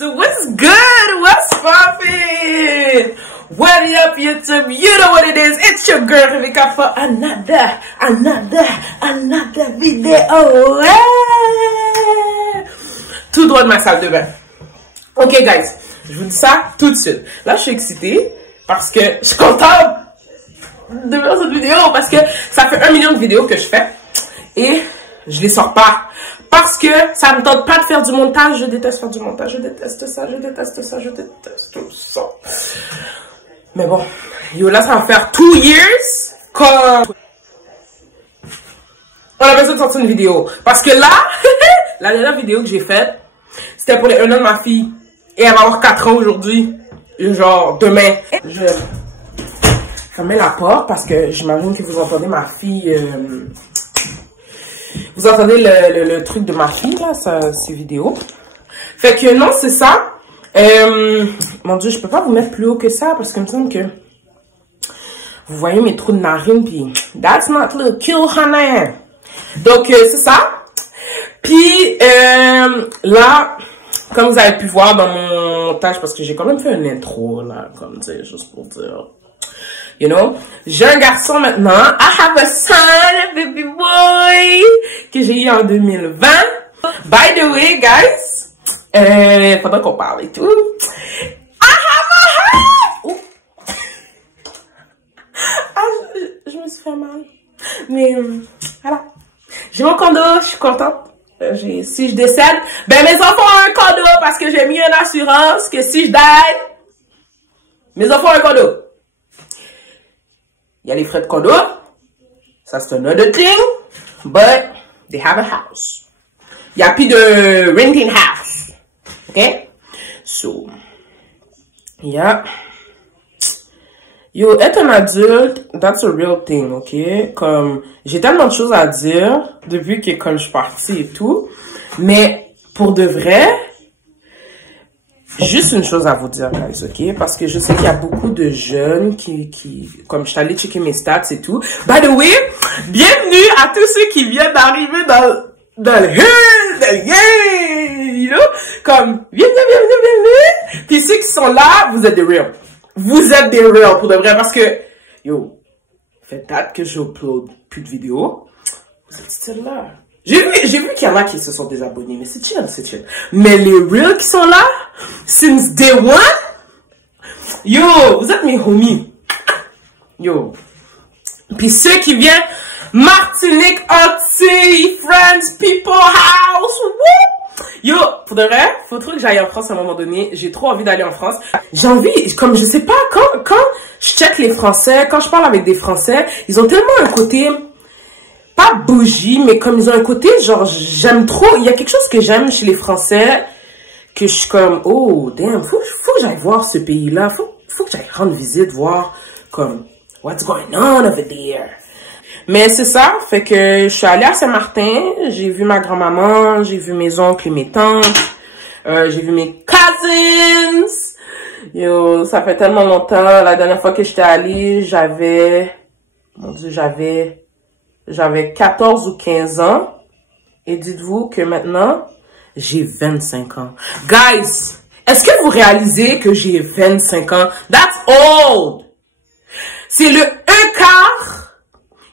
So what's good? What's poppin'? What up, YouTube? You know what it is. It's your girl Rebecca for another vidéo. Ouais. Tout droit de ma salle de bain. Ok, guys, je vous dis ça tout de suite. Là, je suis excitée parce que je suis contente de faire cette vidéo parce que ça fait 1 million de vidéos que je fais et je les sors pas. Parce que ça me tente pas de faire du montage. Je déteste faire du montage. Je déteste ça. Mais bon. Yo, là, ça va faire 2 years qu'on a besoin de sortir une vidéo. Parce que là, la dernière vidéo que j'ai faite, c'était pour les 1 an de ma fille. Et elle va avoir 4 ans aujourd'hui. Genre, demain. Je ferme la porte parce que j'imagine que vous entendez ma fille... Vous entendez le truc de ma fille, là, ces vidéos. Fait que non, c'est ça. Mon Dieu, je peux pas vous mettre plus haut que ça parce qu'il me semble que vous voyez mes trous de narine, puis that's not little kill, honey. Donc, c'est ça. Puis, là, comme vous avez pu voir dans mon montage, parce que j'ai quand même fait une intro, là, comme dire, juste pour dire... You know, j'ai un garçon maintenant. I have a son, a baby boy, que j'ai eu en 2020. By the way, guys, pendant qu'on parle et tout, I have a heart! Je me suis fait mal. Mais, voilà. J'ai mon condo, je suis contente. Si je décède, ben mes enfants ont un condo parce que j'ai mis une assurance que si je die, mes enfants ont un condo. Il y a les frais de condo. Ça, c'est another thing. But, they have a house. Il n'y a plus de renting house. OK? So, yeah. Yo, être un adulte, that's a real thing, OK? Comme, j'ai tellement de choses à dire depuis que comme je suis partie et tout. Mais, pour de vrai... Juste une chose à vous dire, guys, ok? Parce que je sais qu'il y a beaucoup de jeunes comme je suis allée checker mes stats et tout. By the way, bienvenue à tous ceux qui viennent d'arriver dans le you know? Comme, bienvenue. Puis ceux qui sont là, vous êtes des real. Vous êtes des real, pour de vrai, parce que, yo, fait date que j'upload plus de vidéos. Vous êtes still là. J'ai vu qu'il y en a qui se sont désabonnés, mais c'est chill, c'est chill. Mais les real qui sont là, since day one, yo, vous êtes mes homies. Yo. Puis ceux qui viennent, Martinique, Antilles, Friends, People House, woo! Yo, pour de vrai, faut trop que j'aille en France à un moment donné. J'ai trop envie d'aller en France. J'ai envie, comme je sais pas, quand je check les Français, quand je parle avec des Français, ils ont tellement un côté... pas bougie, mais comme ils ont un côté, genre, j'aime trop. Il y a quelque chose que j'aime chez les Français, que je suis comme, oh, damn, faut que j'aille voir ce pays-là. Faut que j'aille rendre visite, voir, comme, what's going on over there. Mais c'est ça, fait que je suis allée à Saint-Martin, j'ai vu ma grand-maman, j'ai vu mes oncles et mes tantes, j'ai vu mes cousins. Yo, ça fait tellement longtemps. La dernière fois que j'étais allée, mon Dieu, j'avais 14 ou 15 ans. Et dites-vous que maintenant, j'ai 25 ans. Guys, est-ce que vous réalisez que j'ai 25 ans? That's old! C'est le 1/4.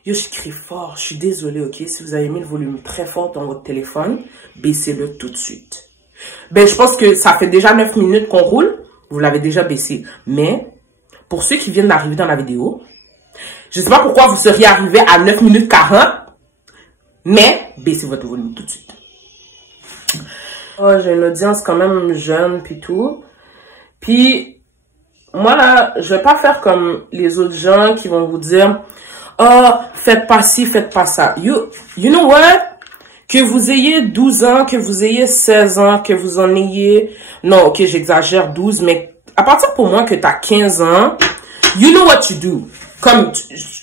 Yo, je crie fort. Je suis désolée, ok? Si vous avez mis le volume très fort dans votre téléphone, baissez-le tout de suite. Ben, je pense que ça fait déjà 9 minutes qu'on roule. Vous l'avez déjà baissé. Mais, pour ceux qui viennent d'arriver dans la vidéo, je sais pas pourquoi vous seriez arrivé à 9 minutes 40, mais baissez votre volume tout de suite. Oh, j'ai une audience quand même jeune puis tout. Puis, moi là, je vais pas faire comme les autres gens qui vont vous dire, oh, faites pas ci, faites pas ça. You know what? Que vous ayez 12 ans, que vous ayez 16 ans, que vous en ayez... Non, ok, j'exagère 12, mais à partir pour moi que t'as 15 ans, you know what you do. Comme,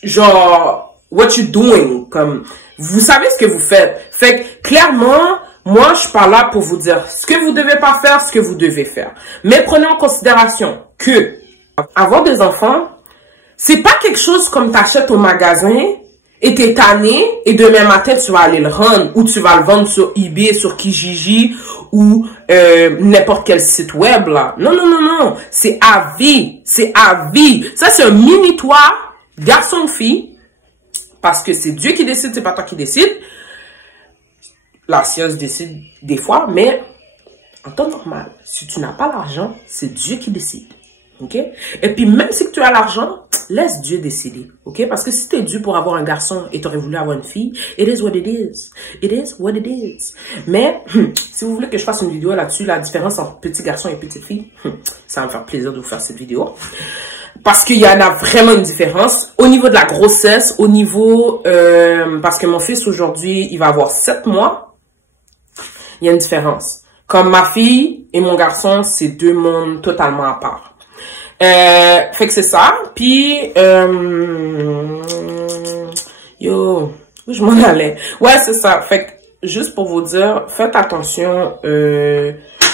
genre, what you doing. Comme, vous savez ce que vous faites. Fait que, clairement, moi, je suis pas là pour vous dire ce que vous devez pas faire, ce que vous devez faire. Mais prenez en considération que avoir des enfants, c'est pas quelque chose comme t'achètes au magasin et t'es tanné et demain matin tu vas aller le rendre ou tu vas le vendre sur eBay, sur Kijiji ou n'importe quel site web là. Non, non, non, non. C'est à vie. C'est à vie. Ça, c'est un mini-toi, garçon ou fille, parce que c'est Dieu qui décide, c'est pas toi qui décide. La science décide des fois, mais en temps normal, si tu n'as pas l'argent, c'est Dieu qui décide. Ok? Et puis, même si tu as l'argent, laisse Dieu décider. Ok? Parce que si tu es dû pour avoir un garçon et tu aurais voulu avoir une fille, it is what it is. It is what it is. Mais, si vous voulez que je fasse une vidéo là-dessus, la différence entre petit garçon et petite fille, ça va me faire plaisir de vous faire cette vidéo. Parce qu'il y en a vraiment une différence. Au niveau de la grossesse, au niveau... parce que mon fils, aujourd'hui, il va avoir 7 mois. Il y a une différence. Comme ma fille et mon garçon, c'est deux mondes totalement à part. Fait que c'est ça. Puis, yo, où je m'en allais? Ouais, c'est ça. Fait que, juste pour vous dire, faites attention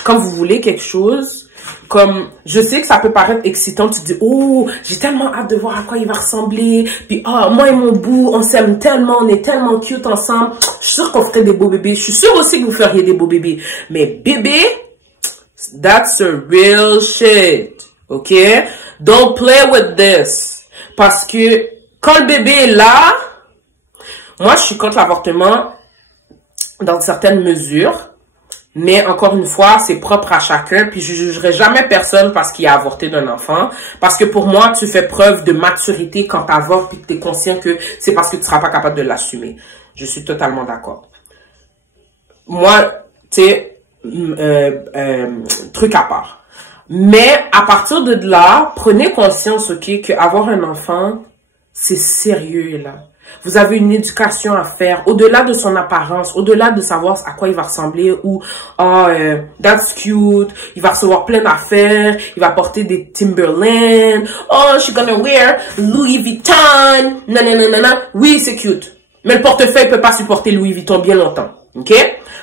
quand vous voulez quelque chose. Comme, je sais que ça peut paraître excitant, tu te dis, oh, j'ai tellement hâte de voir à quoi il va ressembler. Puis, oh, moi et mon bout, on s'aime tellement, on est tellement cute ensemble. Je suis sûre qu'on ferait des beaux bébés. Je suis sûre aussi que vous feriez des beaux bébés. Mais bébé, that's a real shit. OK? Don't play with this. Parce que quand le bébé est là, moi, je suis contre l'avortement dans certaines mesures. Mais encore une fois, c'est propre à chacun. Puis je jugerai jamais personne parce qu'il a avorté d'un enfant. Parce que pour moi, tu fais preuve de maturité quand tu avortes puis que tu es conscient que c'est parce que tu seras pas capable de l'assumer. Je suis totalement d'accord. Moi, tu sais, truc à part. Mais à partir de là, prenez conscience, ok, qu'avoir un enfant, c'est sérieux, là. Vous avez une éducation à faire, au-delà de son apparence, au-delà de savoir à quoi il va ressembler, ou, oh, that's cute, il va recevoir plein d'affaires, il va porter des Timberland, oh, she's gonna wear Louis Vuitton, nanana, oui, c'est cute. Mais le portefeuille peut pas supporter Louis Vuitton bien longtemps, ok?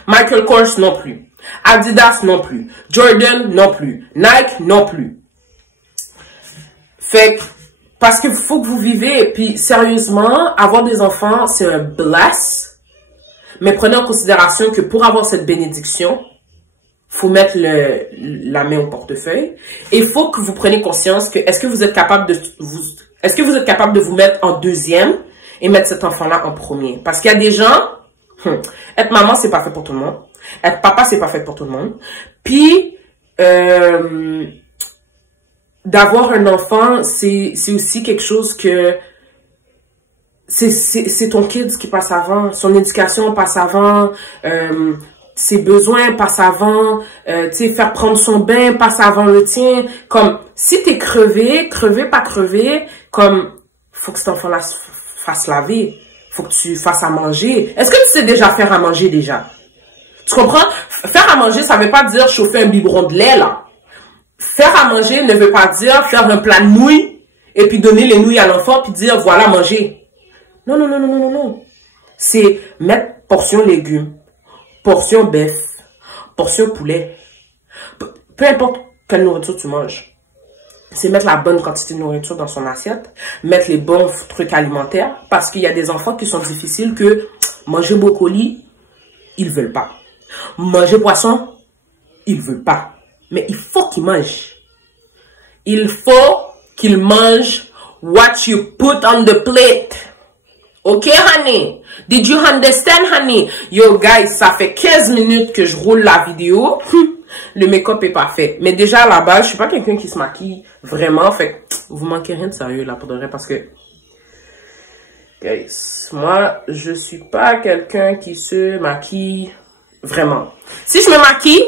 Michael Kors non plus. Adidas non plus. Jordan non plus. Nike non plus. Fait que, parce qu'il faut que vous vivez, et puis sérieusement, avoir des enfants, c'est un bless. Mais prenez en considération que pour avoir cette bénédiction, faut mettre la main au portefeuille. Et il faut que vous preniez conscience que, est-ce que vous êtes capable de vous mettre en deuxième et mettre cet enfant-là en premier? Parce qu'il y a des gens, être maman, c'est pas fait pour tout le monde. Être papa, c'est pas fait pour tout le monde. Puis, d'avoir un enfant, c'est aussi quelque chose que c'est ton kid qui passe avant, son éducation passe avant, ses besoins passent avant, tu sais, faire prendre son bain passe avant le tien. Comme, si t'es crevé, pas crevé, comme, faut que cet enfant-là se fasse laver, faut que tu fasses à manger. Est-ce que tu sais déjà faire à manger déjà? Tu comprends? Faire à manger, ça veut pas dire chauffer un biberon de lait, là. Faire à manger ne veut pas dire faire un plat de nouilles et puis donner les nouilles à l'enfant puis dire voilà, manger. Non, non, non, non, non, non, non. C'est mettre portion légumes, portion bœuf, portion poulet. Peu importe quelle nourriture tu manges. C'est mettre la bonne quantité de nourriture dans son assiette, mettre les bons trucs alimentaires parce qu'il y a des enfants qui sont difficiles que manger brocoli, ils veulent pas. Manger poisson, ils veulent pas. Mais il faut qu'ils mangent. Il faut qu'ils mangent what you put on the plate. Ok, honey? Did you understand, honey? Yo, guys, ça fait 15 minutes que je roule la vidéo. Le make-up est pas fait. Mais déjà, à la base, je suis pas quelqu'un qui se maquille vraiment. Fait que vous manquez rien de sérieux, là, pour de vrai, parce que... Guys, moi, je suis pas quelqu'un qui se maquille vraiment. Si je me maquille...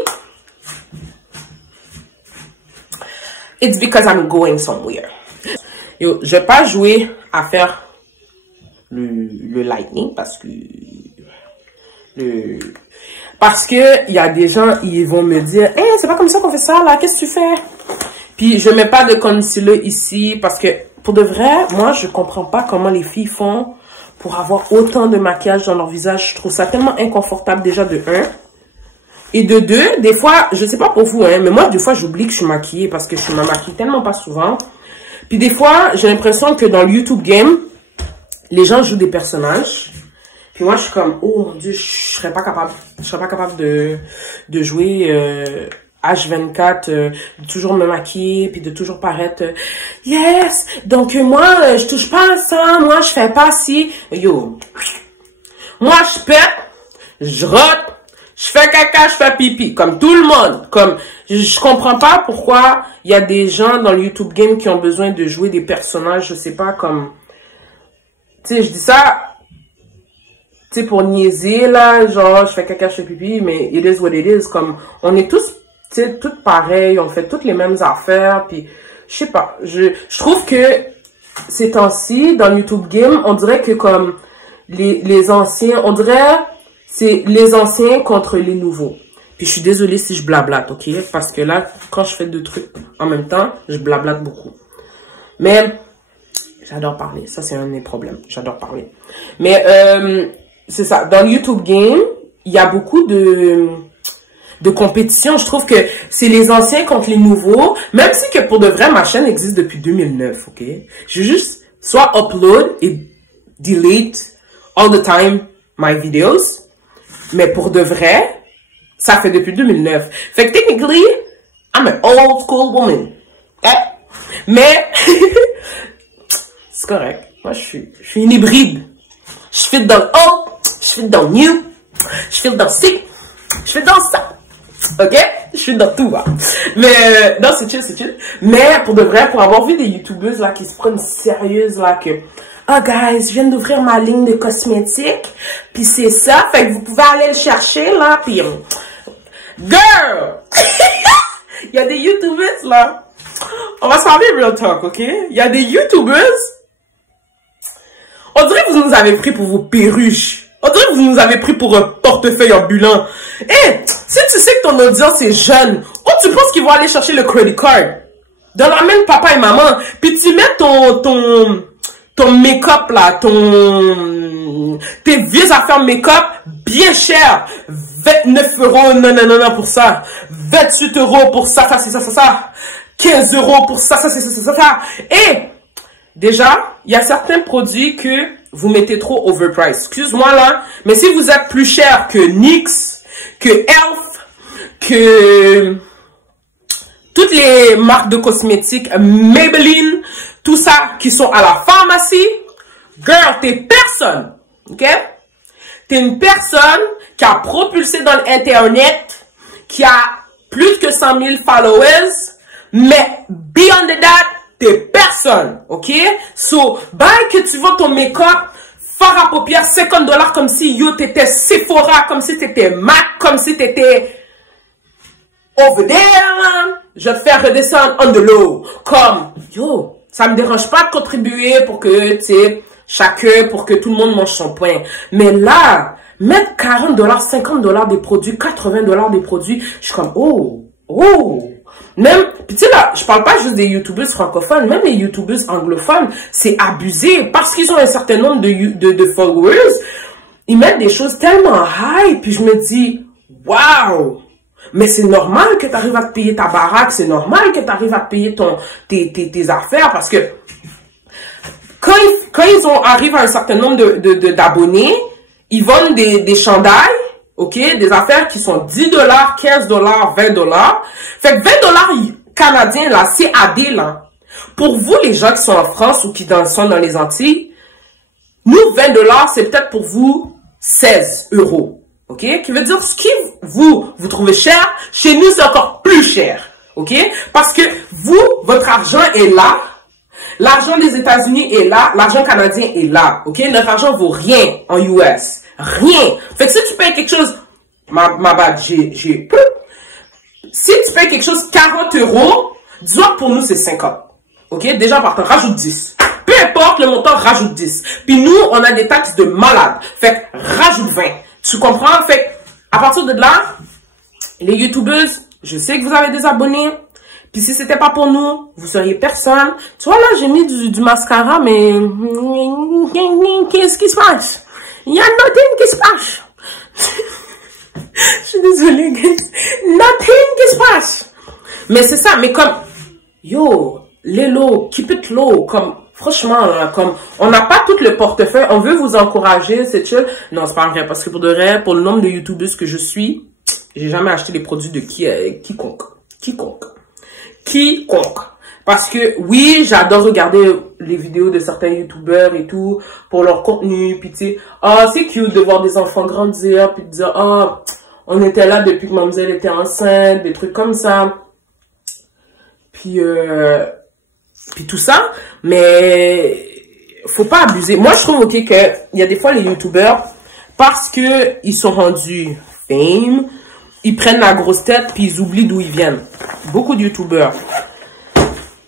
It's because I'm going somewhere. Yo, je vais pas jouer à faire le lightning parce que Parce que il y a des gens, ils vont me dire, hey, c'est pas comme ça qu'on fait ça, là, qu'est-ce que tu fais? Puis je mets pas de concealer ici, parce que, pour de vrai, moi, je comprends pas comment les filles font pour avoir autant de maquillage dans leur visage. Je trouve ça tellement inconfortable, déjà, de 1. Et de 2, des fois, je sais pas pour vous, hein, mais moi, des fois, j'oublie que je suis maquillée, parce que je me maquille tellement pas souvent. Puis des fois, j'ai l'impression que dans le YouTube game, les gens jouent des personnages. Puis moi, je suis comme, oh mon Dieu, je serais pas capable de jouer H24, de toujours me maquiller, puis de toujours paraître, yes, donc moi, je touche pas à ça, moi, je fais pas ci. Yo, moi, je pète, je rote, je fais caca, je fais pipi, comme tout le monde. Comme, je comprends pas pourquoi il y a des gens dans le YouTube game qui ont besoin de jouer des personnages, je sais pas, comme, tu sais, je dis ça, tu sais, pour niaiser, là, genre, je fais caca, je fais pipi, mais it is what it is, comme, on est tous, tu sais, toutes pareilles, on fait toutes les mêmes affaires, puis, je sais pas, je trouve que, ces temps-ci, dans le YouTube game, on dirait que, comme, les anciens, on dirait, c'est les anciens contre les nouveaux. Puis, je suis désolée si je blablate, ok? Parce que là, quand je fais deux trucs en même temps, je blablate beaucoup. Mais, j'adore parler, ça, c'est un de mes problèmes, j'adore parler. Mais, c'est ça. Dans le YouTube game, il y a beaucoup de compétition. Je trouve que c'est les anciens contre les nouveaux. Même si que pour de vrai, ma chaîne existe depuis 2009, ok? Je juste soit upload et delete all the time my videos. Mais pour de vrai, ça fait depuis 2009. Fait que technically, I'm an old school woman. Okay? Mais, c'est correct. Moi, je suis une hybride. Je fit dans le old. Je suis dans new, je suis dans ci, je suis dans ça. Ok? Je suis dans tout, hein. Mais, non, c'est chill, c'est chill. Mais, pour de vrai, pour avoir vu des youtubeuses, là, qui se prennent sérieuses, là, que, oh, guys, je viens d'ouvrir ma ligne de cosmétiques, puis c'est ça, fait que vous pouvez aller le chercher, là, puis, girl! Il y a des youtubeuses, là. On va se parler real talk, ok? Il y a des youtubeuses. On dirait que vous nous avez pris pour vos perruches. On dirait que vous nous avez pris pour un portefeuille ambulant. Eh, si tu sais que ton audience est jeune, où tu penses qu'ils vont aller chercher le credit card? Dans la même papa et maman. Puis tu mets ton make-up là, tes vieux affaires make-up bien cher. 29 €, non, pour ça. 28 € pour ça, c'est ça. 15 € pour ça, c'est ça. Et, déjà, il y a certains produits que vous mettez trop overpriced. Excuse-moi là, mais si vous êtes plus cher que NYX, que Elf, que toutes les marques de cosmétiques, Maybelline, tout ça qui sont à la pharmacie, girl, t'es personne, ok? T'es une personne qui a propulsé dans l'internet, qui a plus que 100 000 followers, mais beyond that, t'es personne, ok? So, que tu vends ton make-up, fard à paupières, 50 $ comme si, yo, t'étais Sephora, comme si t'étais MAC, comme si t'étais over there, je vais te faire redescendre on the low. Comme, yo, ça me dérange pas de contribuer pour que, tu sais, chacun, pour que tout le monde mange son pain. Mais là, mettre 40 $, 50 $ des produits, 80 $ des produits, je suis comme, oh. Même, puis tu sais là, je parle pas juste des youtubeuses francophones, même les youtubeuses anglophones, c'est abusé parce qu'ils ont un certain nombre de followers, ils mettent des choses tellement high, puis je me dis, wow, mais c'est normal que tu arrives à te payer ta baraque, c'est normal que tu arrives à te payer tes affaires, parce que quand ils arrivent à un certain nombre d'abonnés, ils vendent des chandails, ok, des affaires qui sont 10 $, 15 $, 20 $. Fait que 20 $ canadiens, là, c'est AD, là. Pour vous, les gens qui sont en France ou qui sont dans les Antilles, nous, 20 $, c'est peut-être pour vous 16 €. Ok? Qui veut dire, ce qui vous trouvez cher, chez nous, c'est encore plus cher. Ok? Parce que vous, votre argent est là. L'argent des États-Unis est là. L'argent canadien est là. Ok? Notre argent vaut rien en US. Rien. Fait que si tu payes quelque chose, ma bad, si tu payes quelque chose 40 €, dis-moi que pour nous c'est 50. Ok? Déjà partant, rajoute 10. Peu importe le montant, rajoute 10. Puis nous, on a des taxes de malade. Fait que rajoute 20. Tu comprends? Fait à partir de là, les youtubeuses, je sais que vous avez des abonnés. Puis si c'était pas pour nous, vous seriez personne. Tu vois, là, j'ai mis du mascara, mais... Qu'est-ce qui se passe? Il y a nothing qui se passe. Je suis désolée, guys. Nothing qui se passe. Mais c'est ça, mais comme... Yo, les low, keep it low. Comme, franchement, là, comme... On n'a pas tout le portefeuille. On veut vous encourager, c'est chill. Non, c'est pas vrai. Parce que pour de vrai, pour le nombre de youtubeuses que je suis, j'ai jamais acheté les produits de quiconque. Parce que, oui, j'adore regarder les vidéos de certains youtubeurs et tout, pour leur contenu, puis tu sais, c'est cute de voir des enfants grandir, puis de dire, on était là depuis que mademoiselle était enceinte, des trucs comme ça. Puis tout ça, mais faut pas abuser. Moi, je trouve, ok, que il y a des fois les youtubeurs, parce que ils sont rendus fame, ils prennent la grosse tête, puis ils oublient d'où ils viennent. Beaucoup de youtubeurs.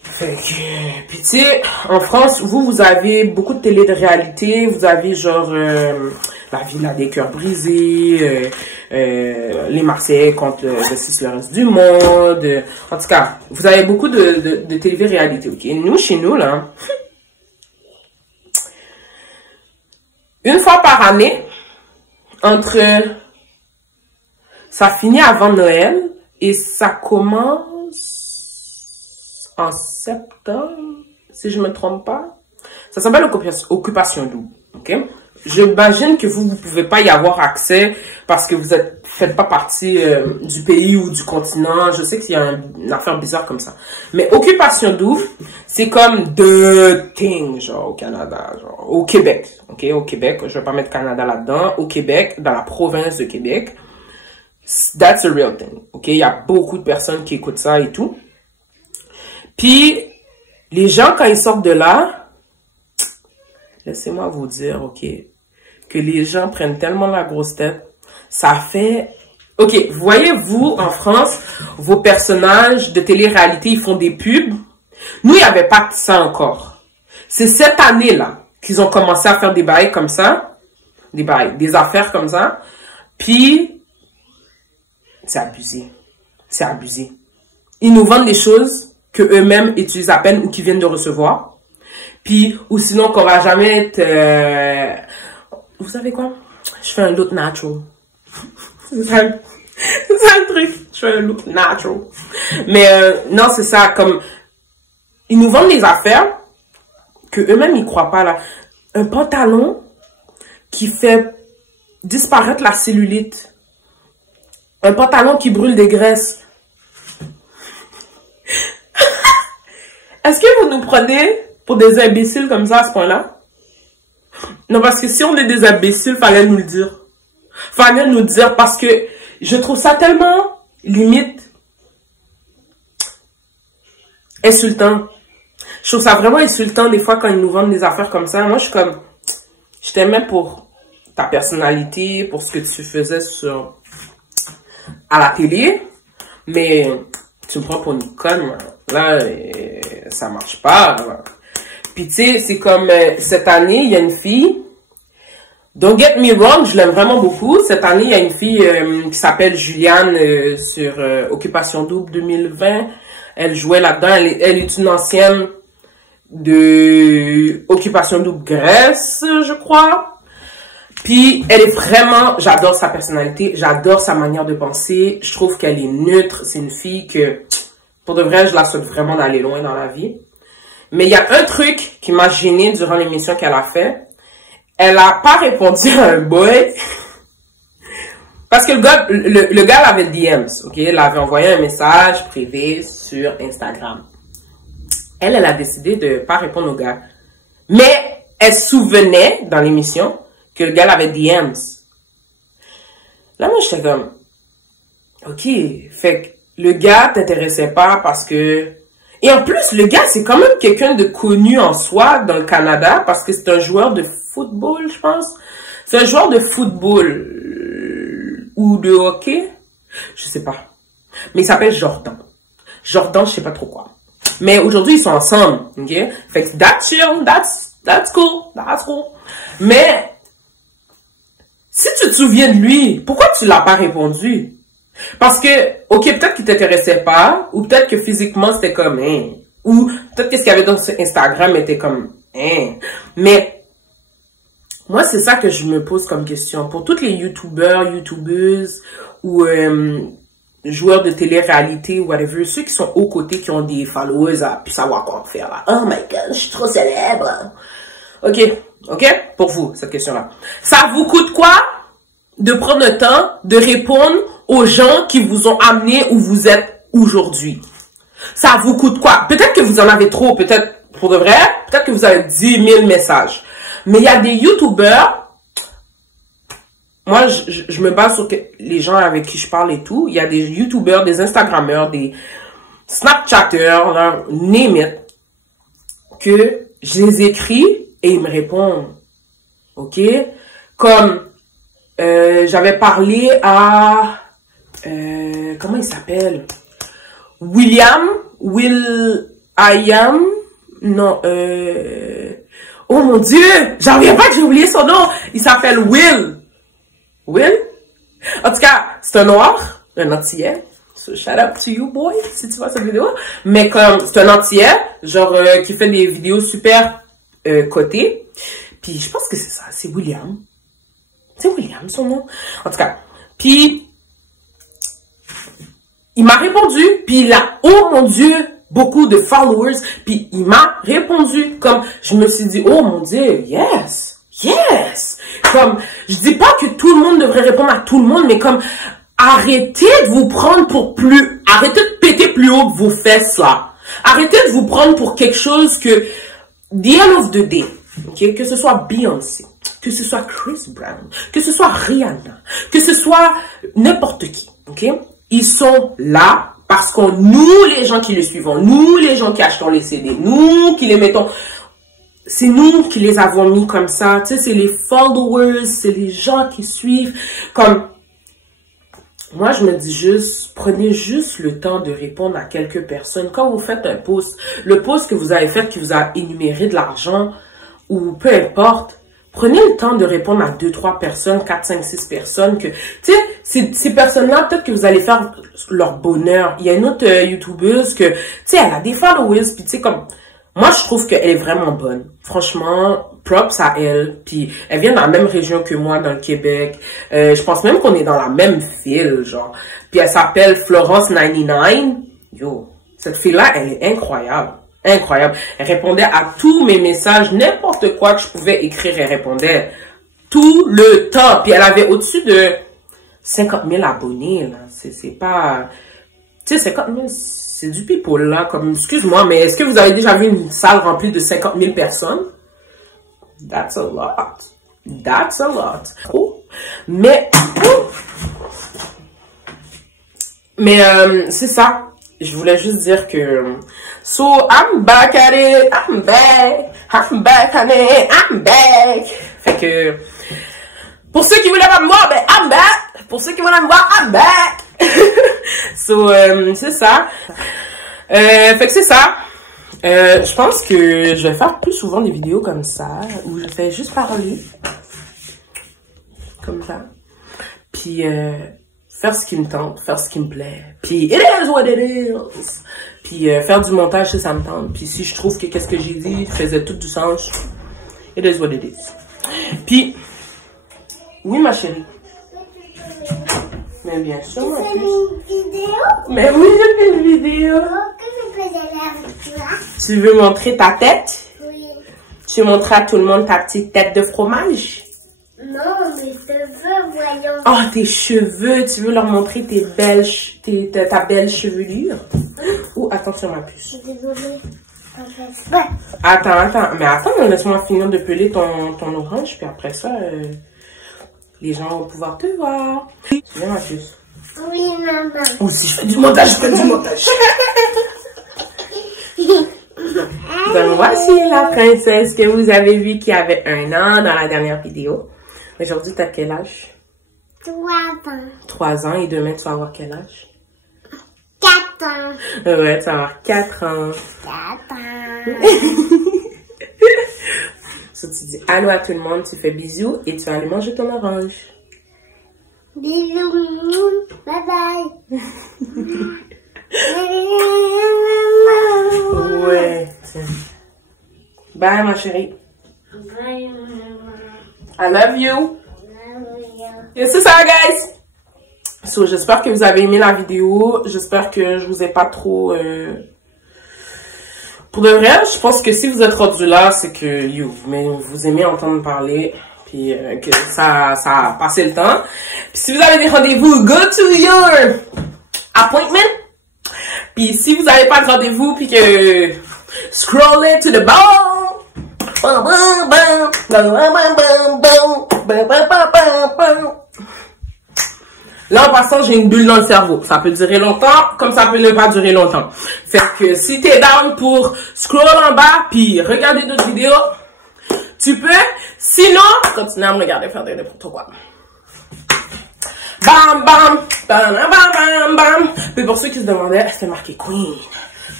Fait que, puis tu sais, en France, vous avez beaucoup de télé de réalité, vous avez genre la Villa des cœurs brisés, les Marseillais contre le 6 le reste du monde. En tout cas, vous avez beaucoup de télé-réalité, ok? Nous, chez nous, là, une fois par année, ça finit avant Noël et ça commence en septembre, si je me trompe pas. Ça s'appelle Occupation Double, ok? J'imagine que vous pouvez pas y avoir accès parce que vous faites pas partie du pays ou du continent. Je sais qu'il y a une affaire bizarre comme ça. Mais Occupation Double, c'est comme the thing, genre au Canada, genre au Québec, ok? Au Québec, je vais pas mettre Canada là-dedans. Au Québec, dans la province de Québec, that's a real thing, ok? Il y a beaucoup de personnes qui écoutent ça et tout. Puis, les gens, quand ils sortent de là, laissez-moi vous dire, ok, que les gens prennent tellement la grosse tête, ça fait... Ok, voyez-vous, en France, vos personnages de télé-réalité, ils font des pubs. Nous, il n'y avait pas de ça encore. C'est cette année-là qu'ils ont commencé à faire des bails comme ça, des affaires comme ça. Puis, c'est abusé. C'est abusé. Ils nous vendent des choses que eux-mêmes utilisent à peine ou qu'ils viennent de recevoir. Puis, ou sinon qu'on va jamais être... Vous savez quoi? Je fais un look natural. C'est ça le truc. Je fais un look natural. Mais non, c'est ça. Comme, ils nous vendent des affaires que eux-mêmes, ils croient pas là. Un pantalon qui fait disparaître la cellulite. Un pantalon qui brûle des graisses. Est-ce que vous nous prenez pour des imbéciles comme ça à ce point-là? Non, parce que si on est des imbéciles, fallait nous le dire. Fallait nous le dire parce que je trouve ça tellement limite insultant. Je trouve ça vraiment insultant des fois quand ils nous vendent des affaires comme ça. Moi, je suis comme, je t'aimais pour ta personnalité, pour ce que tu faisais à la télé, mais tu me prends pour une conne, là, ça marche pas. Là. Puis tu sais, c'est comme cette année, il y a une fille, don't get me wrong, je l'aime vraiment beaucoup. Cette année, il y a une fille qui s'appelle Juliane sur Occupation Double 2020. Elle jouait là-dedans, elle est une ancienne de Occupation Double Grèce, je crois. Puis, elle est vraiment, j'adore sa personnalité, j'adore sa manière de penser. Je trouve qu'elle est neutre. C'est une fille que, pour de vrai, je la souhaite vraiment d'aller loin dans la vie. Mais il y a un truc qui m'a gênée durant l'émission qu'elle a fait. Elle a pas répondu à un boy. Parce que le gars l'avait DMs, ok? Elle avait envoyé un message privé sur Instagram. Elle a décidé de pas répondre au gars. Mais, elle se souvenait, dans l'émission, que le gars l'avait DMs. Là, moi, j'étais comme, ok, fait que le gars t'intéressait pas parce que... Et en plus, le gars, c'est quand même quelqu'un de connu en soi dans le Canada parce que c'est un joueur de football, je pense. C'est un joueur de football ou de hockey. Je sais pas. Mais il s'appelle Jordan. Jordan, je sais pas trop quoi. Mais aujourd'hui, ils sont ensemble, ok? Fait que that's chill, that's cool, that's cool. Mais... Si tu te souviens de lui, pourquoi tu l'as pas répondu? Parce que, ok, peut-être qu'il t'intéressait pas, ou peut-être que physiquement c'était comme, hein, ou peut-être que ce qu'il y avait dans Instagram était comme, hein. Mais, moi, c'est ça que je me pose comme question. Pour toutes les youtubeurs, youtubeuses, ou joueurs de télé-réalité, whatever, ceux qui sont aux côtés, qui ont des followers à plus savoir quoi faire, là. Oh my god, je suis trop célèbre. Ok, pour vous, cette question-là. Ça vous coûte quoi de prendre le temps de répondre aux gens qui vous ont amené où vous êtes aujourd'hui? Ça vous coûte quoi? Peut-être que vous en avez trop, peut-être pour de vrai, peut-être que vous avez 10 000 messages. Mais il y a des youtubeurs, moi je me base sur les gens avec qui je parle et tout. Il y a des youtubeurs, des instagrammeurs, des snapchatters, name it, que je les écris et ils me répondent. Ok? Comme j'avais parlé à comment il s'appelle? Will I am? Non, oh mon Dieu! J'en reviens pas que j'ai oublié son nom! Il s'appelle Will! Will? En tout cas, c'est un noir, un antillais. So, shout out to you, boy, si tu vois cette vidéo. Mais comme, c'est un antillais, genre, qui fait des vidéos super cotées. Puis, je pense que c'est ça, c'est William. C'est William, son nom. En tout cas, puis, il m'a répondu, puis il a, oh mon Dieu, beaucoup de followers, puis il m'a répondu, comme, je me suis dit, oh mon Dieu, yes, yes. Comme, je dis pas que tout le monde devrait répondre à tout le monde, mais comme, arrêtez de vous prendre pour plus, arrêtez de péter plus haut que vos fesses, là. Arrêtez de vous prendre pour quelque chose que, the end of the day, ok, que ce soit Beyoncé, que ce soit Chris Brown, que ce soit Rihanna, que ce soit n'importe qui, ok, ils sont là parce que nous, les gens qui les suivons, nous, les gens qui achetons les CD, nous qui les mettons, c'est nous qui les avons mis comme ça, tu sais, c'est les followers, c'est les gens qui suivent, comme, moi, je me dis juste, prenez juste le temps de répondre à quelques personnes. Quand vous faites un post, le post que vous avez fait qui vous a énuméré de l'argent, ou peu importe, prenez le temps de répondre à 2, 3 personnes, 4, 5, 6 personnes que, tu sais, ces personnes-là, peut-être que vous allez faire leur bonheur. Il y a une autre youtubeuse que, tu sais, elle a des followers, puis tu sais, comme, moi, je trouve qu'elle est vraiment bonne. Franchement, props à elle. Puis, elle vient dans la même région que moi, dans le Québec. Je pense même qu'on est dans la même ville, genre. Puis, elle s'appelle Florence99. Yo, cette fille-là, elle est incroyable. Incroyable. Elle répondait à tous mes messages, n'importe quoi que je pouvais écrire, elle répondait tout le temps. Puis elle avait au-dessus de 50 000 abonnés, là. C'est pas... Tu sais, 50 000, c'est du people, là. Comme, excuse-moi, mais est-ce que vous avez déjà vu une salle remplie de 50 000 personnes? That's a lot. That's a lot. Oh. Mais c'est ça. Je voulais juste dire que... So, I'm back at it. I'm back. I'm back at it. I'm back. Fait que... Pour ceux qui voulaient pas me voir, ben, I'm back. Pour ceux qui voulaient me voir, I'm back. So, c'est ça. Fait que c'est ça. Je pense que je vais faire plus souvent des vidéos comme ça, où je fais juste parler. Comme ça. Puis... faire ce qui me tente, faire ce qui me plaît. Puis, it is what it is. Puis, faire du montage si ça me tente. Puis, si je trouve que qu'est-ce que j'ai dit faisait tout du sens, it is what it is. Puis, oui, ma chérie. Mais bien sûr, ma puce. Tu fais une vidéo? Mais oui, je fais une vidéo. Que je peux aller avec toi? Tu veux montrer ta tête? Oui. Tu veux montrer à tout le monde ta petite tête de fromage? Non, mes cheveux, voyons. Oh, tes cheveux, tu veux leur montrer tes belles, ta belle chevelure? Oh, attention ma puce. Désolée. Ouais. Attends, mais attends, laisse-moi finir de peler ton orange, puis après ça, les gens vont pouvoir te voir. Viens ma puce. Oui, maman. Oh, si je fais du montage, je fais du montage. Ben voici la princesse que vous avez vue qui avait 1 an dans la dernière vidéo. Aujourd'hui, t'as quel âge? 3 ans. 3 ans, et demain, tu vas avoir quel âge? 4 ans. Ouais, tu vas avoir 4 ans. 4 ans. So, tu dis allô à tout le monde, tu fais bisous et tu vas aller manger ton orange. Bisous. Bye bye. Ouais. Bye, ma chérie. Bye. I love you. Et c'est ça, guys. So, j'espère que vous avez aimé la vidéo. J'espère que je vous ai pas trop... Pour de vrai, je pense que si vous êtes rendu là, c'est que vous aimez entendre parler. Puis que ça a passé le temps. Puis si vous avez des rendez-vous, go to your appointment. Puis si vous n'avez pas de rendez-vous, puis que scroll it to the ball. Là, en passant, j'ai une bulle dans le cerveau. Ça peut durer longtemps, comme ça peut ne pas durer longtemps. Fait que si t'es down pour scroll en bas, puis regarder d'autres vidéos, tu peux. Sinon, continue à me regarder faire de n'importe quoi. Bam, bam, bam, bam, bam, bam. Mais pour ceux qui se demandaient, c'est marqué Queen.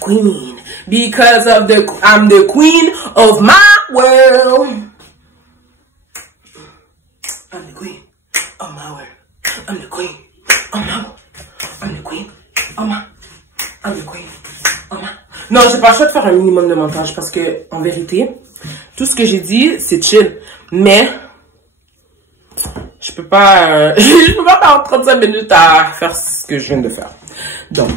Queen. Because of I'm the queen of my world. I'm the queen of my world. I'm the queen of my world. I'm the queen of my. I'm the queen of my. Non, j'ai pas le choix de faire un minimum de montage parce que, en vérité, tout ce que j'ai dit, c'est chill. Mais, je peux pas perdre 35 minutes à faire ce que je viens de faire. Donc,